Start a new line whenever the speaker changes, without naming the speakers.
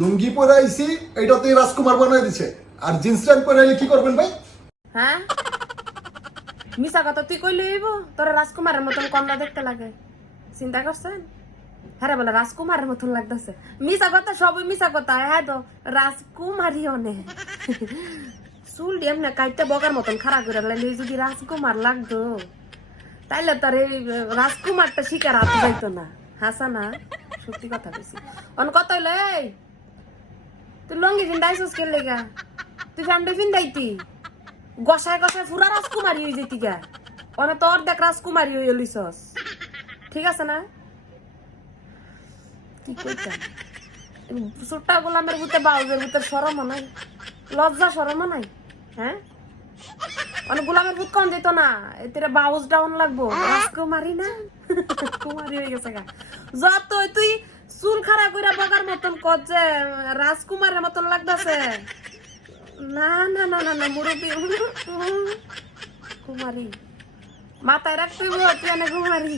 লুঙ্গি পরে আইছি এটা তো রাজকুমার বানাই দিছে। আর জিন্স প্যান্ট পরে আইলে কি করবেন ভাই?
হ্যাঁ? মিশা কথা তুই কইলে হইব, তোর রাজকুমারের মতন কন্যা দেখতে লাগে। চিন্তা করছেন? হ্যাঁ বলে, রাজকুমারের মতন লাগতেছে। মিশা কথা, সবই মিশা কথা হ্যাঁ তো? রাজকুমারী অনে চুল দিয়ে এমনি কাইতে বগার মতন খারাপ করে লাগলে যদি রাজকুমার লাগতো, তাইলে তোর এই রাজকুমারটা শিকার হাতে যাইতো না। হাসা না সত্যি কথা বেশি অন কত এই? তুই লঙ্গি ফিন্দাইছিস কে লেগা? তুই ফ্যান্ডে ফিন্দাইতি গসায় গসায় পুরা রাজকুমারী হয়ে যেতি গা। অনে তোর দেখ রাজকুমারী হয়ে এলিছস ঠিক আছে না? কি কইতাম? ছোট্টা গোলামের ভিতরে বাউজের ভিতরে সরম নাই। লজ্জা সরম নাই হ্যাঁ? অনেক গোলামের ভূত কন দিত না? এতে বাউজ ডাউন লাগবো। রাজকুমারী না? কুমারী হয়ে গেছে গা। যত তুই চুল খারাপ কইরা বগার মতন করছে রাজকুমারের মতন লাগতেছে। না না না না না, মুরব্বী কুমারী, মাথায় রাখতে কুমারী।